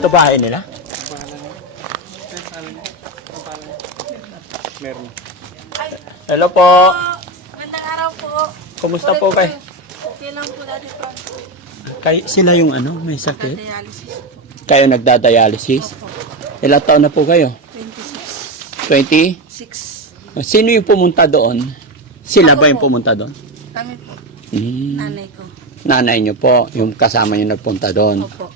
Ito bahay nila? Meron. Hello po. Magandang araw po. Kumusta po kayo? Okay lang po dati po. Sila yung ano, may sakit? Dialysis po. Kayo nagda-dialysis? Opo. Ilang taon na po kayo? 26. 20? Sino yung pumunta doon? Sila Ako ba yung po. pumunta doon? Kami po. Hmm. Nanay ko. Nanay niyo po, yung kasama niyo nagpunta doon. Opo.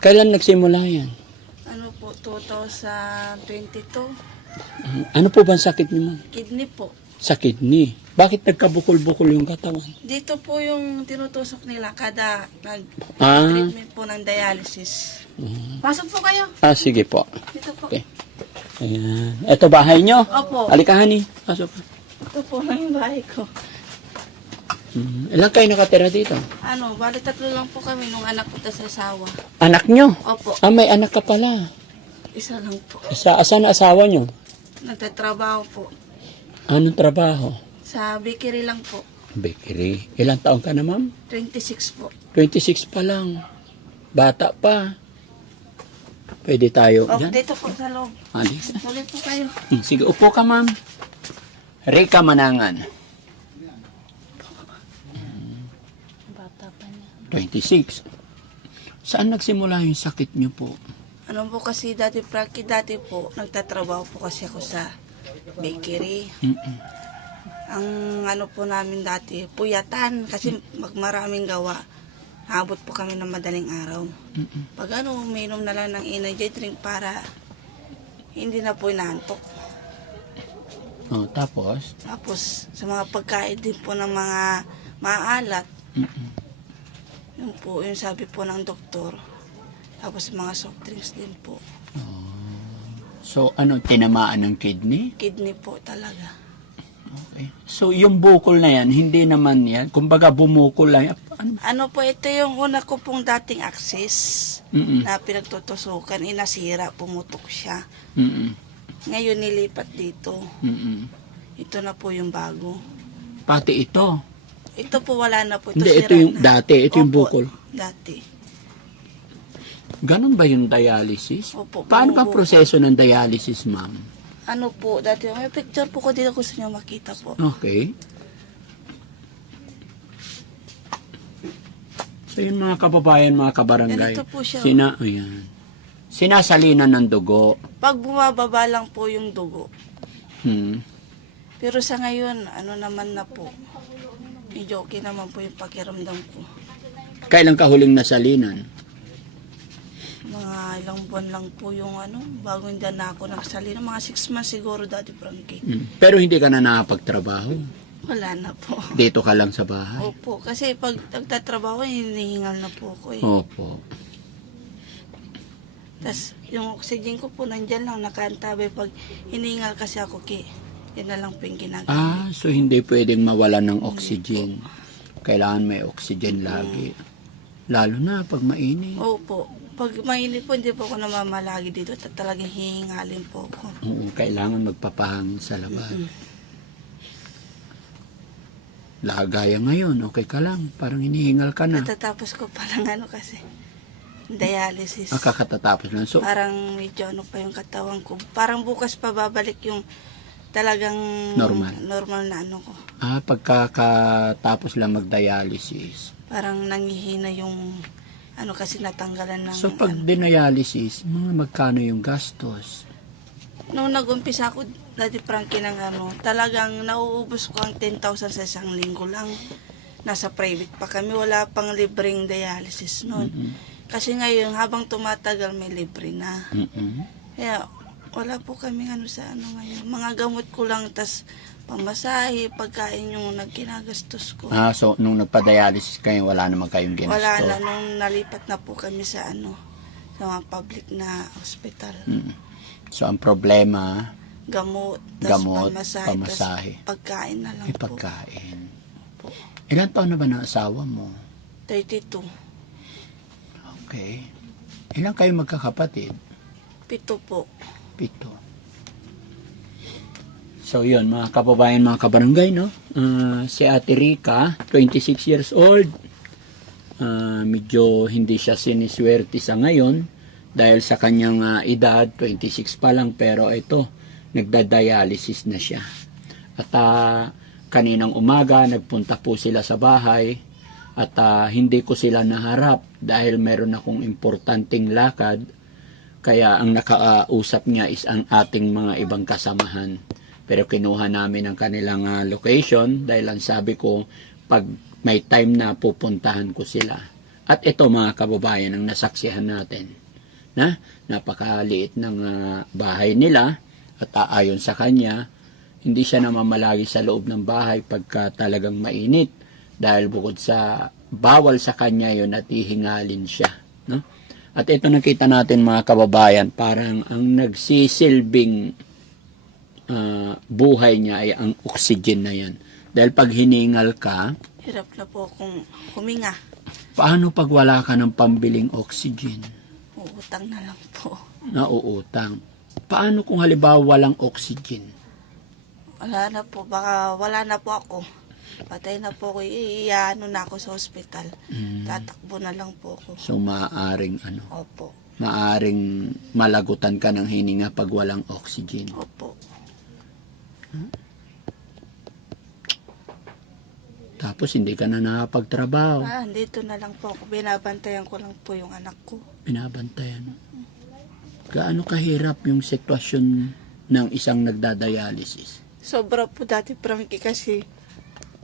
Kailan nagsimula yan? Ano po, 2022. Ano po ba ang sakit niyo, ma'am? Kidney po. Sa kidney. Bakit nagkabukol-bukol yung katawan? Dito po yung tinutusok nila kada Ah. nag-treatment po ng dialysis. Pasok po kayo. Sige po. Dito po. Okay. Ayan. Ito bahay niyo? Opo. Halika, honey. Pasok. Ito po lang yung bahay ko. Ilan kayo nakatira dito? Ano, bali 3 lang po kami nung anak ko tas asawa. Anak niyo? Opo. May anak ka pala. Isa lang po. Asan asawa niyo? Nagtatrabaho po. Anong trabaho? Sa bakery lang po. Bakery. Ilang taon ka na, ma'am? 26 po. 26 pa lang. Bata pa. Pwede tayo. Opo, Yan. dito po sa loob. Alis. Tuloy po kayo. Sige, upo ka, ma'am. Rika Manangan. Bata pa niya. 26. Saan nagsimula yung sakit niyo po? Ano po kasi dati, Frankie, dati po, nagtatrabaho po kasi ako sa bakery. Ang ano po namin dati, puyatan, kasi magmaraming gawa. Abot po kami ng madaling araw. Pag ano, uminom na lang ng energy drink para hindi na po inaantok. Tapos? Tapos, sa mga pagkain din po ng mga maalat, yun po, yung sabi po ng doktor. Tapos mga soft drinks din po. So, tinamaan ng kidney? Kidney po talaga. Okay. So, yung bukol na yan, hindi naman yan. Kumbaga, bumukol lang yan. Ano po, ito yung una ko pong dating access na pinagtutusukan. Inasira, pumutok siya. Ngayon nilipat dito. Ito na po yung bago. Pati ito. Ito po wala na po. Hindi, Sira ito yung na. dati. Ito yung Opo, bukol. Dati. Ganon ba yung dialysis? Opo, Paano ba bukol. proseso ng dialysis, ma'am? Ano po, dati, may picture po ko dito gusto niyo makita po. Okay. So, yun mga kababayan, mga kabarangay. Ganito po siya. Ayan. Sinasalinan ng dugo. Pag bumababa lang po yung dugo. Hmm. Pero sa ngayon, ano naman na po, medyo okay naman po yung pakiramdam ko. Kailan ka huling nasalinan? Mga ilang buwan lang po yung bago hindi na ako nakasalina. Mga 6 months siguro dati, Frankie. Pero hindi ka na nakapagtrabaho. Wala na po. Dito ka lang sa bahay. Opo, kasi pag nagtatrabaho, hinihingal na po ako eh. Opo. Tapos yung oxygen ko po nandyan lang, nakaantabay. Pag hinihingal kasi ako, yan na lang po yung ginagawa. So hindi pwedeng mawalan ng oxygen. Kailangan may oxygen lagi. Lalo na pag mainit. Opo. Pag mainit po, hindi po ako namamalagi dito. Talagang hihingalin po ako. Oo, kailangan magpapahangin sa labas. Lagaya ngayon, okay ka lang. Parang hinihingal ka na. Katatapos ko palang kasi, dialysis. Kakatatapos lang. So, Parang medyo pa yung katawan ko. Parang bukas pa babalik yung talagang normal na ko. pagkakatapos lang mag-dialysis. Parang nangihina yung kasi natanggalan ng... So, pag dinialysis, mga magkano yung gastos? Nung nag-umpisa ako, dati Frankie ng talagang nauubos ko ang 10,000 sa isang linggo lang. Nasa private pa kami, wala pang libreng dialysis noon. Kasi ngayon, habang tumatagal, may libre na. Kaya, wala po kami sa ngayon. Mga gamot ko lang, tas pamasahe, pagkain yung nagkinagastos ko. So, nung nagpa-dialysis kayo, wala naman kayong ginastos? Wala na, nung nalipat na po kami sa sa mga public na hospital. So, ang problema, Gamot, tas pamasahe, pamasahe. tas pagkain na lang May po. pagkain. Po. Ilan taon na ba ng asawa mo? 32. Okay. Ilan kayo magkakapatid? 7 po. 7. So, yun, mga kababayan, mga kabarangay, no? Si Ate Rika, 26 years old. Medyo hindi siya siniswerte sa ngayon Dahil sa kanyang edad, 26 pa lang, pero ito, nagda-dialysis na siya. At kaninang umaga, nagpunta po sila sa bahay at hindi ko sila naharap dahil meron akong importanteng lakad. Kaya ang nakausap niya is ang ating mga ibang kasamahan. Pero kinuha namin ang kanilang location dahil ang sabi ko, pag may time na pupuntahan ko sila. At ito mga kababayan ang nasaksihan natin. Napakaliit ng bahay nila at ayon sa kanya, hindi siya namamalagi sa loob ng bahay pagka talagang mainit. Dahil bukod sa bawal sa kanya yun at ihingalin siya. No? At ito nakita natin mga kababayan, parang ang nagsisilbing buhay niya ay ang oxygen na yan. Dahil pag hiningal ka, Hirap na po akong huminga. paano pag wala ka ng pambiling oxygen? Uutang na lang po. Nauutang. Paano kung halimbawa walang oxygen? Wala na po, baka wala na po ako. Patay na po ako, iano na ako sa ospital. Tatakbo na lang po ako. So maaring Opo. maaring malagutan ka ng hininga pag walang oxygen. Opo. Tapos hindi ka na nakapagtrabaho. Dito na lang po ako. Binabantayan ko lang po yung anak ko. Binabantayan. Gaano kahirap yung sitwasyon ng isang nagdadialysis? Sobra po dati, Frankie, kasi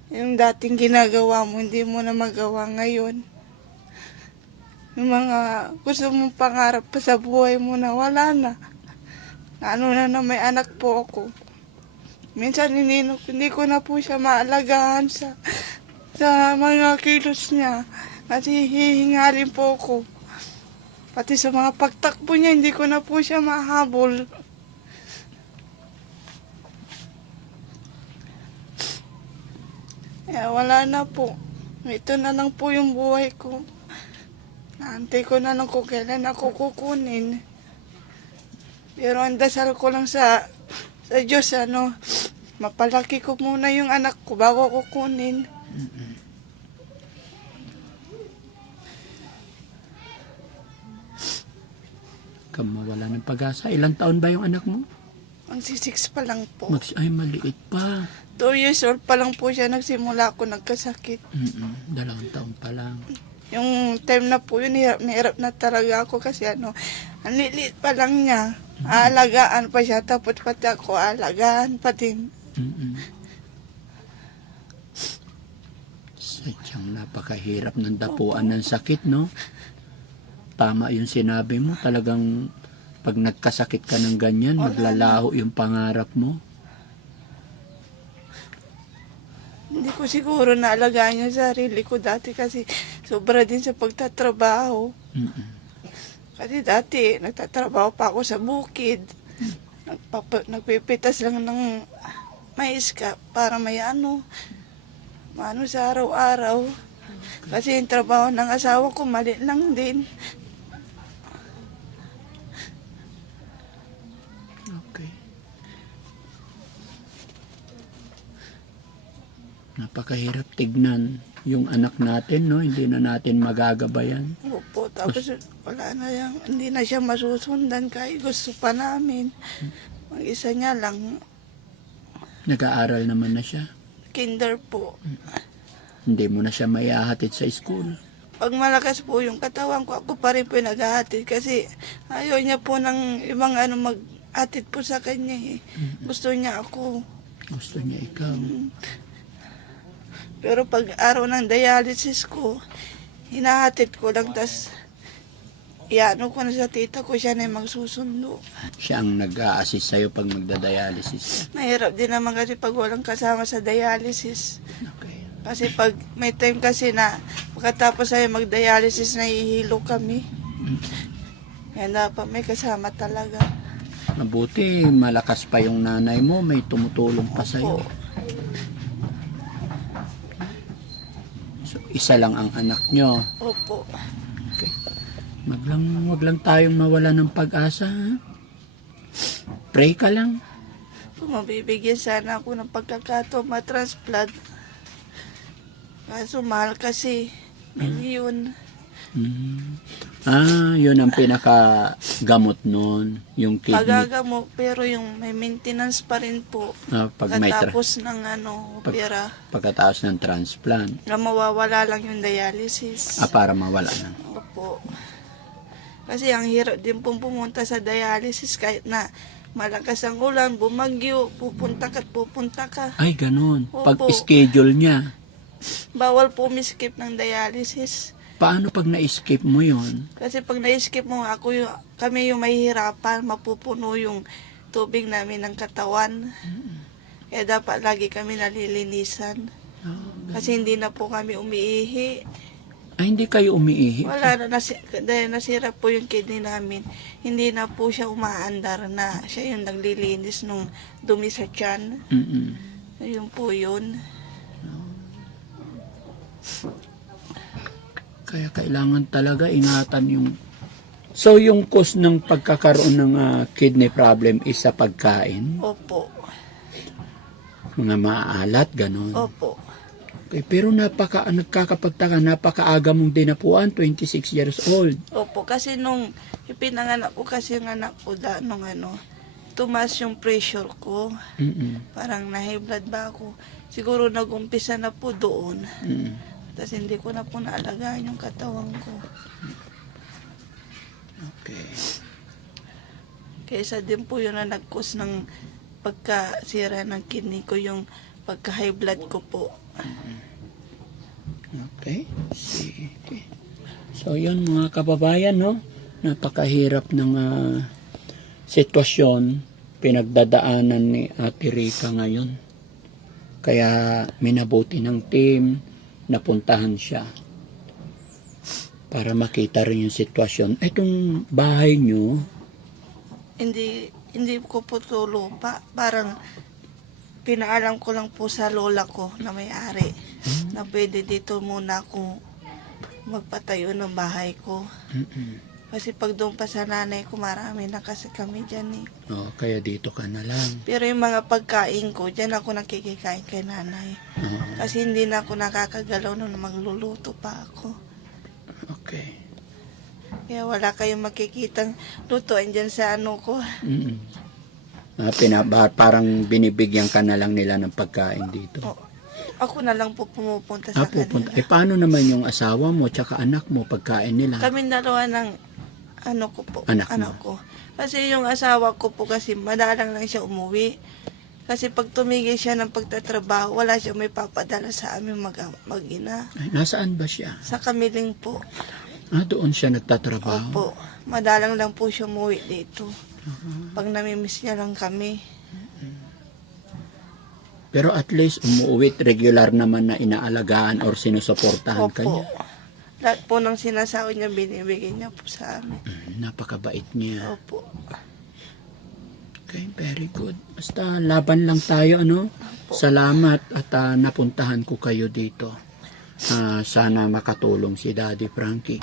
yung dating ginagawa mo, hindi mo na magawa ngayon. Yung mga gusto mong pangarap pa sa buhay mo na wala na. Ano na may anak po ako. Minsan hindi ko na po siya maalagaan sa mga kilos niya. Kasi hihingalin po ako. Pati sa mga pagtakbo niya, hindi ko na po siya mahabol. Wala na po. Ito na lang po yung buhay ko. Naantay ko na lang kung kailan ako kukunin. Pero ang dasal ko lang sa Diyos, mapalaki ko muna yung anak ko bago kukunin. Mawala ng pag-asa. Ilang taon ba yung anak mo? Ang 6 pa lang po. Ay, maliit pa. 2 years old pa lang po siya nagsimula ako nagkasakit. 2 taon pa lang. Yung time na po yun, hirap na talaga ako kasi ang lilit pa lang niya. Aalagaan pa siya, tapos pati ako aalagaan pa din. Sadyang napakahirap ng dapuan ng sakit, no? Tama yung sinabi mo, talagang pag nagkasakit ka ng ganyan, maglalaho yung pangarap mo. Hindi ko siguro naalagaan yung sarili ko dati kasi sobra din sa pagtatrabaho. Kasi dati, nagtatrabaho pa ako sa bukid. Nagpipitas lang ng mais ka para may ano sa araw-araw. Kasi yung trabaho ng asawa ko, mali lang din. Okay. Napakahirap tignan yung anak natin, no? Hindi na natin magagabayan. Opo, tapos wala na yan. Hindi na siya masusundan kahit gusto pa namin. Mag-isa niya lang, Nag-aaral naman na siya. kinder po. Hindi mo na siya maihahatid sa school. Pag malakas po yung katawan ko, ako pa rin po naghahatid kasi ayaw niya po ng ibang mag-hatid po sa kanya eh. Gusto niya ako. Gusto niya ikaw. Pero pag araw ng dialysis ko, hinahatid ko lang, tas iano ko na sa tita ko, siya na yung magsusundo. Siya ang nag-a-assist sa'yo pag magda-dialysis. Mahirap din naman kasi pag walang kasama sa dialysis. Okay. Kasi pag may time kasi na pagkatapos ay mag-dialysis, nahihilo kami. Kaya dapat may kasama talaga. Mabuti, malakas pa yung nanay mo, may tumutulong pa sa'yo. Opo. So, isa lang ang anak nyo. Opo. Okay. Wag lang tayong mawala ng pag-asa, ha? Pray ka lang. Kung mabibigyan sana ako ng pagkakataon ma-transplant. Kaso mahal kasi. Milyon. Yun ang pinaka-gamot nun, yung kidney. Pagagamo, pero yung may maintenance pa rin po. Pag may Pagkatapos ng opera, pagkatapos ng transplant. na mawawala lang yung dialysis. Para mawala na. Opo. Kasi ang hirap din pong pumunta sa dialysis kahit na malakas ang ulan, bumagyo, pupunta ka. Ay, ganun. Opo. Pag-schedule niya. Bawal po umiskip ng dialysis. Paano pag na-skip mo yun? Kasi pag na-skip mo, kami yung mahihirapan, mapupuno yung tubig namin ng katawan. Kaya dapat lagi kami nalilinisan. Kasi hindi na po kami umiihi. Ay, hindi kayo umiihi? Wala na, dahil nasira po yung kidney namin. Hindi na po siya umaandar na siya yung naglilinis nung dumi sa tiyan. Ayun po yun. Kaya kailangan talaga ingatan yung... So, yung cause ng pagkakaroon ng kidney problem is sa pagkain? Opo. Mga maalat, ganun? Opo. Okay, pero nagkakapagtaka, napakaaga mong dinapuan, 26 years old. Opo, kasi nung ipinanganak ko kasi yung anak ko tumas yung pressure ko. Parang na-high blood ba ako. Siguro nag-umpisa na po doon. Tapos hindi ko na po naalagaan yung katawan ko. Okay. Kaysa din po yun na nag-cause ng pagkasira ng kidney ko, yung pagka-high blood ko po. Okay. Sige. So, yun mga kababayan, no? Napakahirap ng sitwasyon pinagdadaanan ni Ate Rica ngayon. Kaya minabuti ng team, napuntahan siya para makita rin yung sitwasyon. Itong bahay nyo, Hindi ko po ito lupa. Parang pinaalam ko lang po sa lola ko na may-ari na pwede dito muna ako magpatayo ng bahay ko. Kasi pag doon pa sa nanay ko, marami na kasi kami dyan eh. kaya dito ka na lang. Pero yung mga pagkain ko, dyan ako nakikikain kay nanay. Kasi hindi na ako nakakagalaw nung magluluto pa ako. Okay. Kaya wala kayong makikitang lutuan dyan sa ko. Parang binibigyan ka na lang nila ng pagkain dito. Ako na lang po pumupunta sa Pupunta. kanila. Paano naman yung asawa mo tsaka anak mo pagkain nila? Kami dalawa ng ko po. Anak ko. Kasi yung asawa ko po kasi madalang lang siya umuwi. Kasi pag tumigil siya ng pagtatrabaho, wala siya may papadala sa amin mag-ina. Ay, nasaan ba siya? Sa Kamiling po. Doon siya nagtatrabaho? Opo. Madalang lang po siya umuwi dito. Pag namimiss niya lang kami. Pero at least umuwi regular naman na inaalagaan or sinusuportahan ka Opo. niya. Lahat po ng sinasahod niya, binibigay niya po sa amin. Napakabait niya. Opo. Okay, very good. Basta laban lang tayo, ano? Salamat at napuntahan ko kayo dito. Sana makatulong si Daddy Frankie.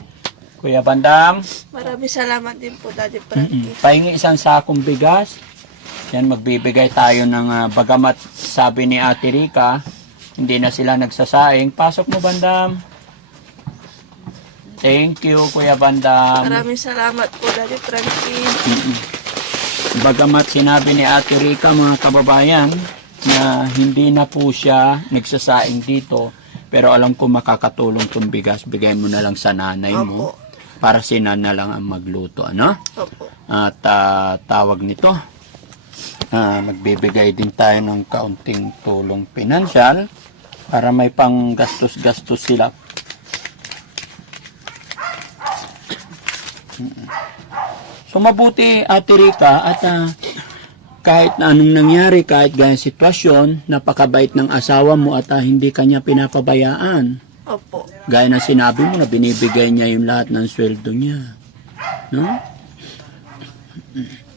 Kuya Bandam, Maraming salamat din po, Daddy Frankie. pahingi isang sakong bigas. Yan, magbibigay tayo ng bagamat sabi ni Ate Rica, hindi na sila nagsasaing. Pasok mo, Bandam. Thank you, Kuya Bandam. Maraming salamat po, Daddy Frankie. Bagamat sinabi ni Ate Rica, mga kababayan, na hindi na po siya nagsasaing dito, pero alam ko makakatulong itong bigas. Bigay mo na lang sa nanay mo. Opo. Para si Nana lang ang magluto, ano? Opo. At tawag nito, magbibigay din tayo ng kaunting tulong pinansyal para may pang gastos-gastos sila. So mabuti, Ate Rica, at kahit na anong nangyari, kahit gaya sitwasyon, napakabait ng asawa mo at hindi kanya pinapabayaan. Opo. Gaya na sinabi mo na binibigay niya yung lahat ng sweldo niya. No?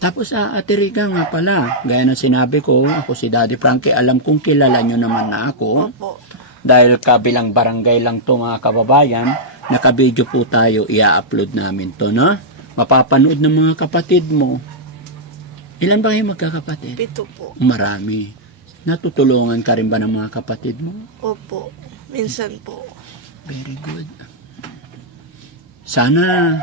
Tapos Ate Rica nga pala, gaya na sinabi ko, ako si Daddy Frankie, alam kong kilala nyo naman na ako. Opo. Dahil kabilang barangay lang to mga kababayan, naka-video po tayo, i-upload namin to, no? Mapapanood ng mga kapatid mo. Ilan ba kayo magkakapatid? 7 po. Marami. Natutulungan ka rin ba ng mga kapatid mo? Opo. Minsan po. Very good. Sana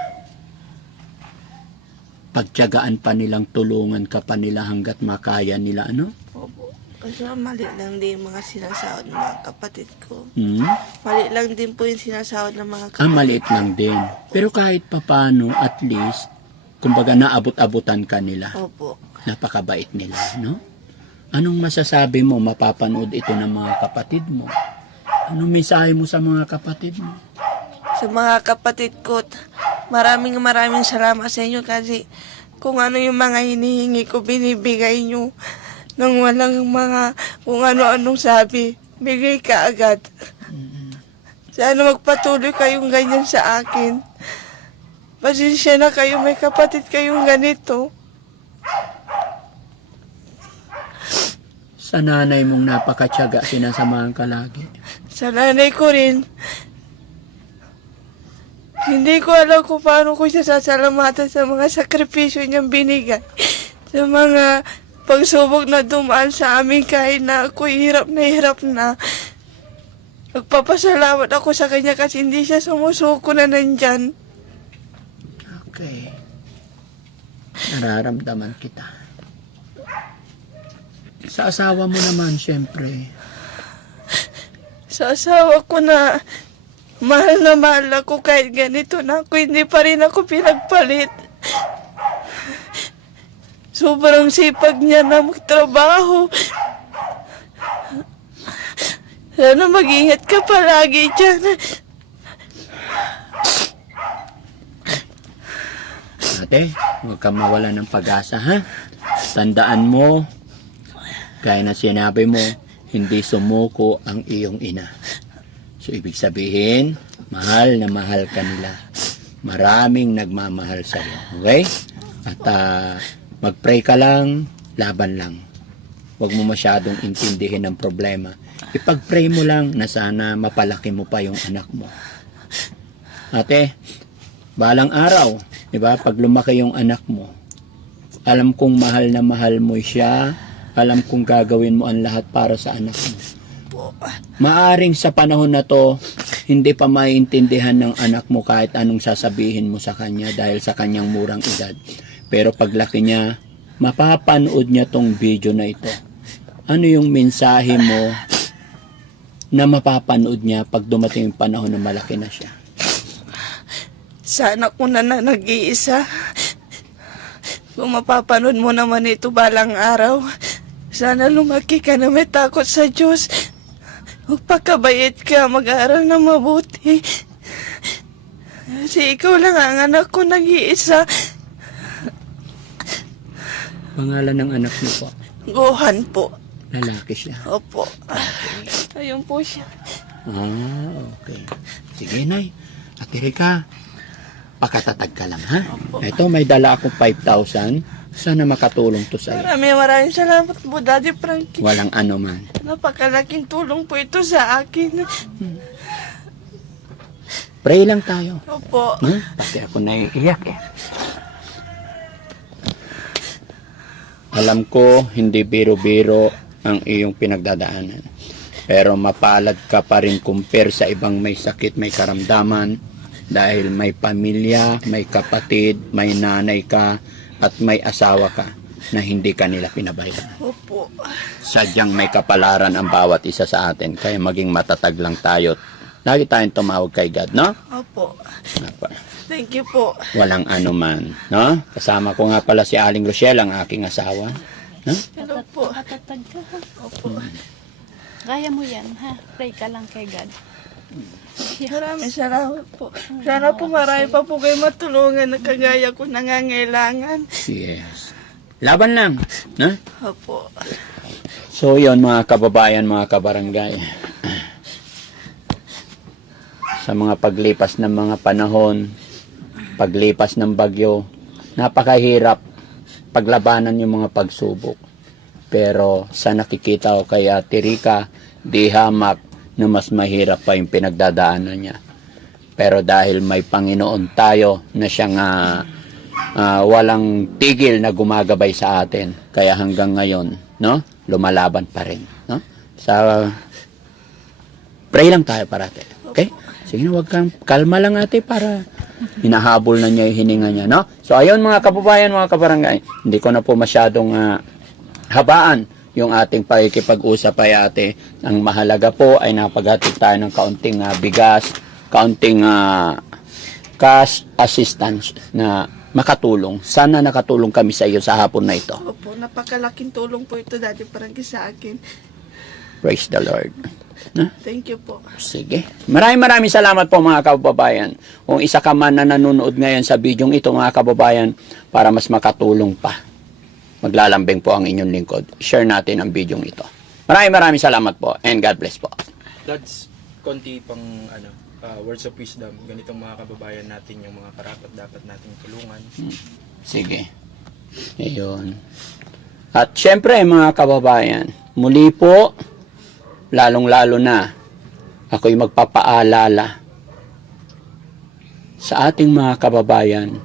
pagtiyagaan pa nilang tulungan ka pa nila hanggat makaya nila, ano? Opo. Kasi mali lang din yung mga sinasahod ng mga kapatid ko. Hmm? Mali lang din po yung sinasahod ng mga kapatid. Maliit lang din. Pero kahit papano, at least, kumbaga naabot-abutan ka nila. Opo. Napakabait nila, no? Anong masasabi mo, mapapanood ito ng mga kapatid mo? Anong mensahe mo sa mga kapatid mo? Sa mga kapatid ko, maraming salamat sa inyo kasi kung ano yung mga hinihingi ko, binibigay nyo. Nang walang mga kung ano-anong sabi, bigay ka agad. Sana magpatuloy kayong ganyan sa akin. Pasensya na kayo, may kapatid kayong ganito. Sa nanay mong napakatyaga, sinasamahan ka lagi. Sa nanay ko rin, hindi ko alam kung paano ko siya sasalamatan sa mga sakripisyo niyang binigay. Sa mga pagsubok na dumaan sa amin kahit na ako hirap na. Magpapasalamat ako sa kanya kasi hindi siya sumusuko na nandyan. Okay. Nararamdaman kita. Sa asawa mo naman, syempre. Sa asawa ko na mahal ako kahit ganito na ako, hindi pa rin ako pinagpalit. Sobrang sipag niya na magtrabaho. Sana mag-ingat ka palagi dyan. Ate, huwag kang mawala ng pag-asa, ha? Tandaan mo, gaya na sinabi mo, hindi sumuko ang iyong ina. So, ibig sabihin, mahal na mahal ka nila. Maraming nagmamahal sa'yo. Okay? At mag-pray ka lang, laban lang. Huwag mo masyadong intindihin ang problema. Ipag-pray mo lang na sana mapalaki mo pa yung anak mo. Ate, balang araw, di ba? Pag lumaki yung anak mo, alam kong mahal na mahal mo siya, alam kong gagawin mo ang lahat para sa anak mo. Maaring sa panahon na to, hindi pa maiintindihan ng anak mo kahit anong sasabihin mo sa kanya dahil sa kanyang murang edad. Pero paglaki niya, mapapanood niya tong video na ito. Ano yung mensahe mo na mapapanood niya pag dumating yung panahon na malaki na siya? Sana ko na nag-iisa. Kung mapapanood mo naman ito balang araw, sana lumaki ka na may takot sa Diyos. Magpakabayit ka, mag-aaral na mabuti. Kasi ikaw lang ang anak ko nag-iisa. Pangalan ng anak niyo po? Gohan po. Lalaki siya. Opo. Ayun po siya. Okay. Sige, Nay. Ate Rica, pakatatag ka lang, ha? Opo. Ito, may dala akong 5,000. Sana makatulong to sa'yo. Maraming salamat po, Daddy Frankie. Walang ano man. Napakalaking tulong po ito sa akin. Pray lang tayo. Opo. Pati ako naiiyak eh. Alam ko, hindi biro-biro ang iyong pinagdadaanan. Pero mapalad ka pa rin compare sa ibang may sakit, may karamdaman. Dahil may pamilya, may kapatid, may nanay ka, at may asawa ka na hindi ka nila pinabayaan. Opo. Sadyang may kapalaran ang bawat isa sa atin. Kaya maging matatag lang tayo. Lagi tayong tumawag kay God, no? Opo. Apa. Thank you po. Walang ano man, no? Kasama ko nga pala si Aling Rochelle, ang aking asawa. No? Hello po. Matatag ka, ha? Opo. Kaya mo yan, ha? Pray ka lang kay God. Maraming salamat po. Sana po marami pa po kayo matulungan na kagaya ko nangangailangan. Yes. Laban lang, no? Opo. So yon mga kababayan, mga kabarangay. Sa mga paglipas ng mga panahon, paglipas ng bagyo, napakahirap paglabanan yung mga pagsubok. Pero sa nakikita ko kay Ate Rica, di hamak na mas mahirap pa yung pinagdadaanan niya. Pero dahil may Panginoon tayo na siyang walang tigil na gumagabay sa atin, kaya hanggang ngayon, no, lumalaban pa rin, no? Sa pray lang tayo parate. Okay? Sige na, wag kang, kalma lang ate para hinahabol na niya yung hininga niya, no? So, ayun mga kababayan, mga kabarangay, hindi ko na po masyadong habaan yung ating pakikipag-usap ay ate. Ang mahalaga po ay napaghatid tayo ng kaunting bigas, kaunting cash assistance na makatulong. Sana nakatulong kami sa iyo sa hapon na ito. Opo, napakalaking tulong po ito, Daddy Frankie, sa akin. Praise the Lord. Na? Thank you po. Sige. Maraming salamat po mga kababayan. Kung isa ka man na nanonood ngayon sa video ito mga kababayan, para mas makatulong pa, maglalambing po ang inyong lingkod. Share natin ang video ito. Maraming salamat po and God bless po. That's konti pang words of wisdom. Ganitong mga kababayan natin yung mga karapat dapat nating tulungan. Sige. Ayun. At syempre mga kababayan, muli po, lalong-lalo na, ako'y magpapaalala sa ating mga kababayan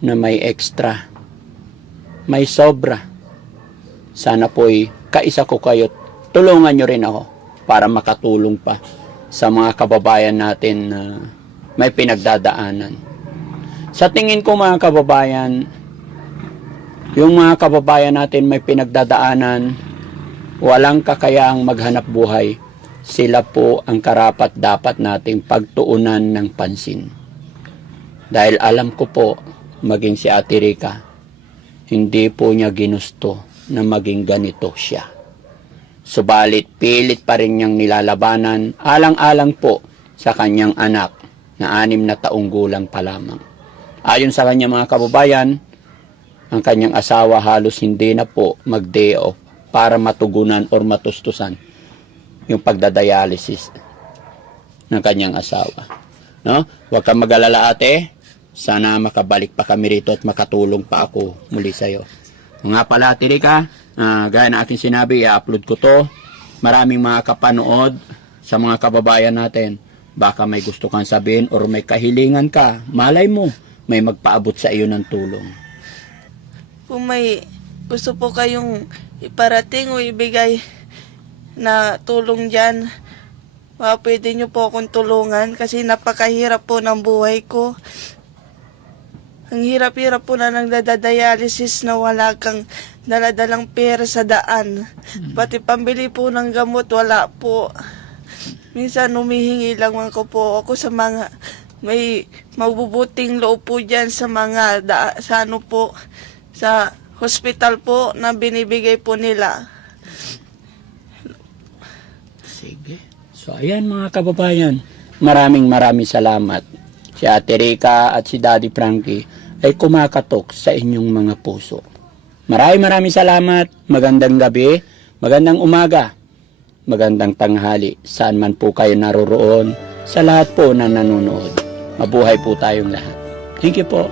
na may extra, may sobra. Sana po'y kaisa ko kayo, tulungan nyo rin ako para makatulong pa sa mga kababayan natin na may pinagdadaanan. Sa tingin ko mga kababayan, yung mga kababayan natin may pinagdadaanan, walang kakayaang maghanap buhay, sila po ang karapat dapat nating pagtuunan ng pansin. Dahil alam ko po, maging si Ate Rica, hindi po niya ginusto na maging ganito siya. Subalit, pilit pa rin niyang nilalabanan, alang-alang po sa kanyang anak na 6 na taong gulang pa lamang. Ayon sa kanyang mga kababayan, ang kanyang asawa halos hindi na po mag-day off para matugunan or matustusan yung pagdadialysis ng kanyang asawa. No? Huwag kang mag-alala ate, sana makabalik pa kami rito at makatulong pa ako muli sa'yo. Nga pala Ate Rica, gaya na aking sinabi, i-upload ko to. Maraming mga kapanood sa mga kababayan natin. Baka may gusto kang sabihin or may kahilingan ka. Malay mo, may magpaabot sa iyo ng tulong. Kung may gusto po kayong iparating o ibigay na tulong dyan, pwede nyo po akong tulungan kasi napakahirap po ng buhay ko. Ang hirap-hirap po na nagdadialysis na wala kang daladalang pera sa daan. Pati pambili po ng gamot, wala po. Minsan humihingi lang ko po ako sa mga may mabubuting loob po dyan sa mga sa hospital po na binibigay po nila. Sige. So ayan mga kababayan, maraming salamat. Si Ate Rica at si Daddy Frankie ay kumakatok sa inyong mga puso. Maraming salamat. Magandang gabi, magandang umaga, magandang tanghali, saan man po kayo naroroon, sa lahat po na nanonood. Mabuhay po tayong lahat. Thank you po.